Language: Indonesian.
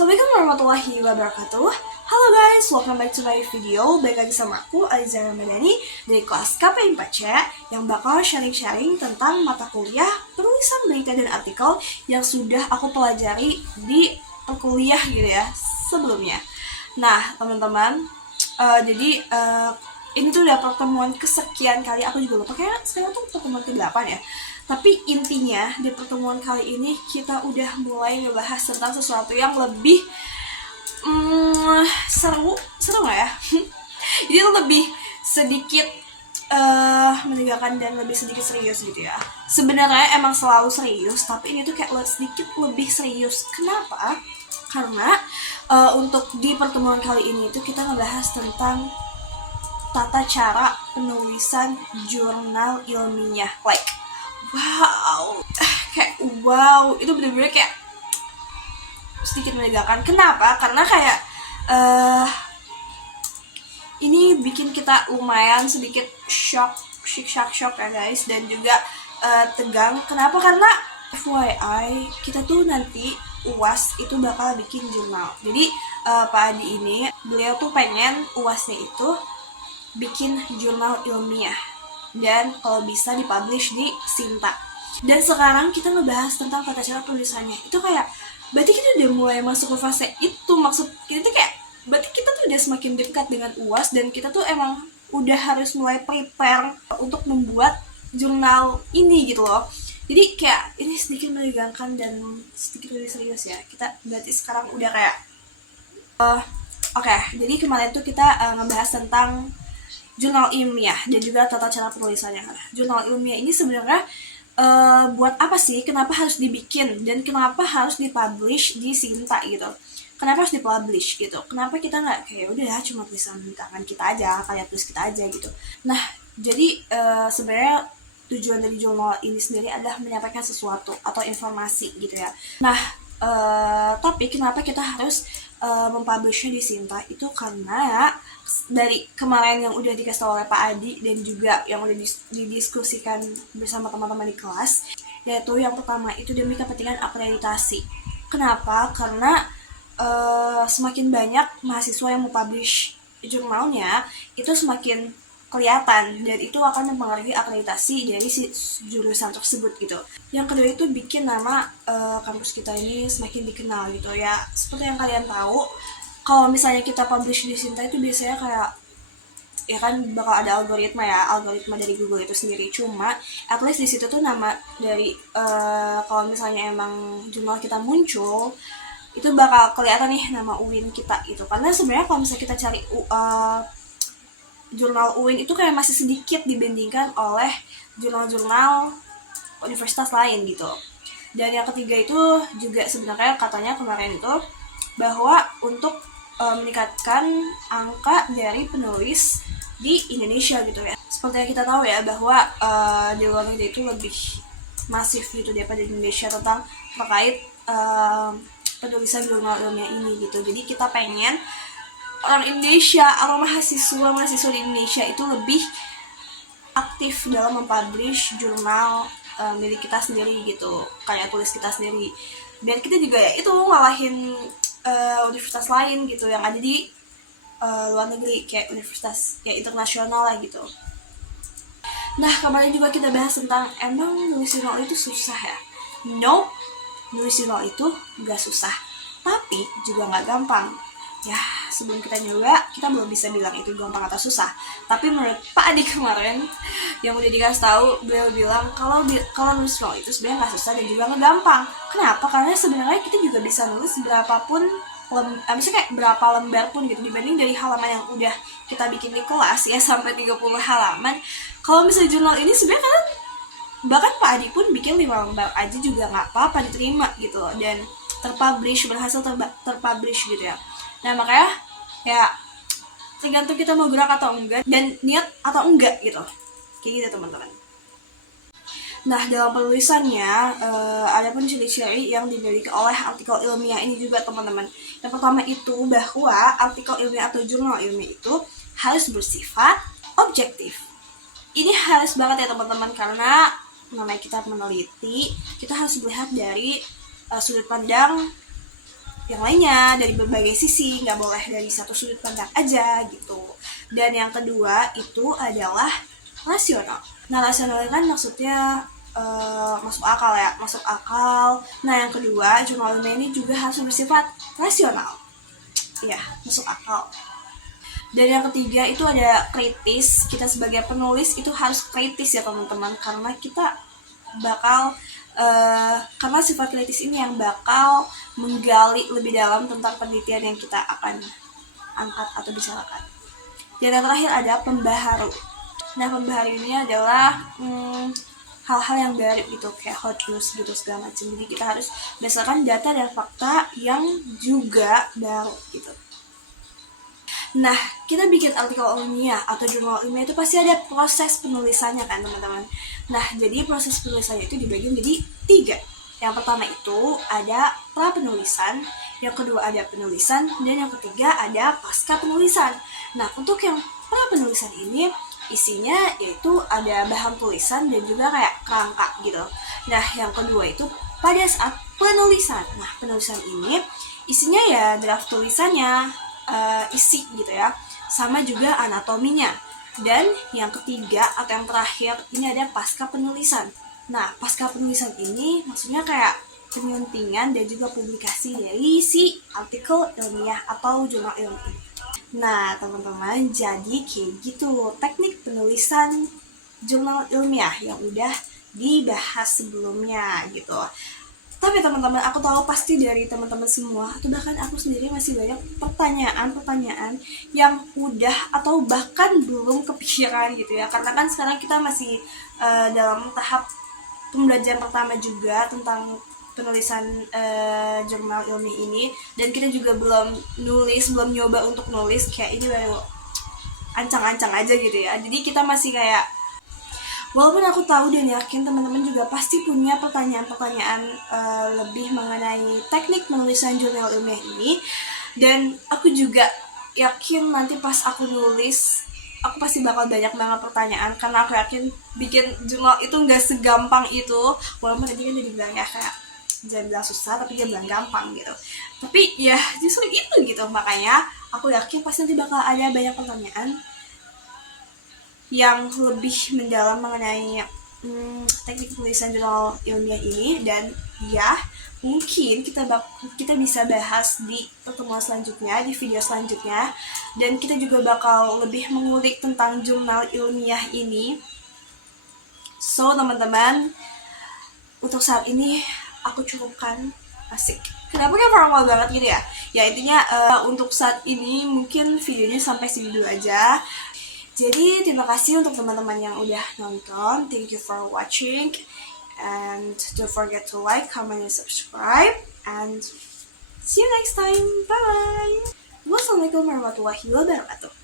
Assalamualaikum warahmatullahi wabarakatuh. Halo guys, welcome back to my video. Balik lagi sama aku, Aliza Ramadhani dari kelas KPI 4C yang bakal sharing-sharing tentang mata kuliah penulisan berita dan artikel yang sudah aku pelajari di perkuliah gitu ya sebelumnya. Nah teman-teman, jadi ini tuh udah pertemuan kesekian kali, aku juga lupa, kayak sekarang tuh pertemuan ke-8 ya. Tapi intinya di pertemuan kali ini kita udah mulai ngebahas tentang sesuatu yang lebih seru nggak ya? Jadi lebih sedikit menegakkan dan lebih sedikit serius gitu ya. Sebenarnya emang selalu serius, tapi ini tuh kayak sedikit lebih serius. Kenapa? Karena untuk di pertemuan kali ini tuh kita ngebahas tentang tata cara penulisan jurnal ilmiah. Like, wow, itu bener-bener kayak sedikit menegakkan. Kenapa? Karena kayak ini bikin kita lumayan sedikit shock ya guys, dan juga tegang. Kenapa? Karena FYI, kita tuh nanti UAS itu bakal bikin jurnal. Jadi Pak Adi ini, beliau tuh pengen UASnya itu bikin jurnal ilmiah dan kalau bisa dipublish di Sinta. Dan sekarang kita ngebahas tentang tata cara penulisannya. Itu kayak berarti kita udah mulai masuk ke fase itu. Maksud kita tuh kayak berarti kita tuh udah semakin dekat dengan UAS dan kita tuh emang udah harus mulai prepare untuk membuat jurnal ini gitu loh. Jadi kayak ini sedikit menegangkan dan sedikit lebih serius ya. Kita berarti sekarang udah kayak Oke, jadi kemarin tuh kita ngebahas tentang jurnal ilmiah dan juga tata cara penulisannya. Jurnal ilmiah ini sebenarnya buat apa sih? Kenapa harus dibikin dan kenapa harus dipublish di Sinta gitu? Kenapa harus dipublish gitu? Kenapa kita nggak kayak udah cuma tulisan tangan kita aja, kayak tulis kita aja gitu? Nah, jadi sebenarnya tujuan dari jurnal ini sendiri adalah menyampaikan sesuatu atau informasi gitu ya. Nah, tapi kenapa kita harus mempublishnya di Sinta? Itu karena dari kemarin yang udah dikasih tahu oleh Pak Adi dan juga yang udah didiskusikan bersama teman-teman di kelas, yaitu yang pertama itu demi kepentingan akreditasi. Kenapa? Karena semakin banyak mahasiswa yang mau publish jurnalnya, itu semakin kelihatan dan itu akan mempengaruhi akreditasi dari si jurusan tersebut gitu. Yang kedua itu bikin nama kampus kita ini semakin dikenal gitu ya. Seperti yang kalian tahu, kalau misalnya kita publish di Sinta itu biasanya kayak ya kan bakal ada algoritma dari Google itu sendiri. Cuma at least di situ tuh nama dari kalau misalnya emang jurnal kita muncul, itu bakal kelihatan nih nama UIN kita gitu. Karena sebenarnya kalau misalnya kita cari jurnal UIN itu kayak masih sedikit dibandingkan oleh jurnal-jurnal universitas lain gitu. Dan yang ketiga itu juga sebenarnya katanya kemarin itu bahwa untuk meningkatkan angka dari penulis di Indonesia gitu ya. Seperti yang kita tahu ya bahwa di luar negeri itu lebih masif gitu daripada di Indonesia tentang terkait penulisan jurnal ilmiah ini gitu. Jadi kita pengen orang Indonesia atau mahasiswa di Indonesia itu lebih aktif dalam mempublish jurnal milik kita sendiri gitu, kayak tulis kita sendiri. Dan kita juga ya itu ngalahin universitas lain gitu yang ada di luar negeri, kayak universitas ya internasional lah gitu. Nah kemarin juga kita bahas tentang emang nulis jurnal itu susah ya? No, nulis jurnal itu gak susah, tapi juga gak gampang. Ya sebelum kita nyoba, kita belum bisa bilang itu gampang atau susah. Tapi menurut Pak Adi kemarin yang udah dikasih tahu, beliau bilang kalau nulis jurnal itu sebenarnya nggak susah dan juga nggak gampang. Kenapa? Karena sebenarnya kita juga bisa nulis berapapun misalnya kayak berapa lembar pun gitu, dibanding dari halaman yang udah kita bikin di kelas ya sampai 30 halaman. Kalau misalnya jurnal ini sebenarnya kan bahkan Pak Adi pun bikin 5 lembar aja juga nggak apa-apa, diterima gitu loh, dan berhasil terpublish gitu ya. Nah makanya ya tergantung kita mau gerak atau enggak dan niat atau enggak gitu, kayak gitu teman-teman. Nah dalam penulisannya ada pun ciri-ciri yang dimiliki oleh artikel ilmiah ini juga teman-teman. Yang pertama itu bahwa artikel ilmiah atau jurnal ilmiah itu harus bersifat objektif. Ini harus banget ya teman-teman, karena namanya kita meneliti, kita harus melihat dari sudut pandang yang lainnya dari berbagai sisi, nggak boleh dari satu sudut pandang aja gitu. Dan yang kedua itu adalah rasional. Nah, rasional kan maksudnya masuk akal ya, masuk akal. Nah, yang kedua, jurnal ilmiah ini juga harus bersifat rasional. Ya, masuk akal. Dan yang ketiga itu ada kritis. Kita sebagai penulis itu harus kritis ya teman-teman, karena kita bakal karena sifat kritis ini yang bakal menggali lebih dalam tentang penelitian yang kita akan angkat atau bicarakan. Dan yang terakhir ada pembaharu. Nah, pembaharu ini adalah hal-hal yang baru gitu, kayak hot news gitu segala macam. Jadi kita harus berdasarkan data dan fakta yang juga baru gitu. Nah, kita bikin artikel ilmiah atau jurnal ilmiah itu pasti ada proses penulisannya kan teman-teman. Nah, jadi proses penulisannya itu dibagi menjadi 3. Yang pertama itu ada pra penulisan, yang kedua ada penulisan, dan yang ketiga ada pasca penulisan. Nah, untuk yang pra penulisan ini isinya yaitu ada bahan tulisan dan juga kayak kerangka gitu. Nah, yang kedua itu pada saat penulisan. Nah, penulisan ini isinya ya draft tulisannya, isi gitu ya, sama juga anatominya. Dan yang ketiga atau yang terakhir ini ada pasca penulisan. Nah, pasca penulisan ini maksudnya kayak penyuntingan dan juga publikasi dari si artikel ilmiah atau jurnal ilmiah. Nah, teman-teman, jadi kayak gitu teknik penulisan jurnal ilmiah yang udah dibahas sebelumnya gitu. Tapi teman-teman, aku tahu pasti dari teman-teman semua, atau bahkan aku sendiri masih banyak pertanyaan-pertanyaan yang udah atau bahkan belum kepikiran gitu ya. Karena kan sekarang kita masih dalam tahap pembelajaran pertama juga tentang penulisan jurnal ilmiah ini. Dan kita juga belum nyoba untuk nulis, kayak ini baru ancang-ancang aja gitu ya. Jadi kita masih kayak, walaupun aku tahu dan yakin teman-teman juga pasti punya pertanyaan-pertanyaan lebih mengenai teknik penulisan jurnal ilmiah ini. Dan aku juga yakin nanti pas aku nulis, aku pasti bakal banyak banget pertanyaan, karena aku yakin bikin jurnal itu nggak segampang itu. Walaupun tadi kan udah dibilang ya kayak jangan bilang susah, tapi dia bilang gampang gitu. Tapi ya justru itu gitu, makanya aku yakin pasti nanti bakal ada banyak pertanyaan yang lebih mendalam mengenai teknik penulisan jurnal ilmiah ini. Dan ya mungkin kita bisa bahas di pertemuan selanjutnya, di video selanjutnya. Dan kita juga bakal lebih mengulik tentang jurnal ilmiah ini. So teman-teman, untuk saat ini aku cukupkan. Asik, kenapa kayak formal banget gitu ya. Ya intinya untuk saat ini mungkin videonya sampai sini dulu aja. Jadi terima kasih untuk teman-teman yang udah nonton. Thank you for watching. And don't forget to like, comment, and subscribe. And see you next time. Bye. Wassalamualaikum warahmatullahi wabarakatuh.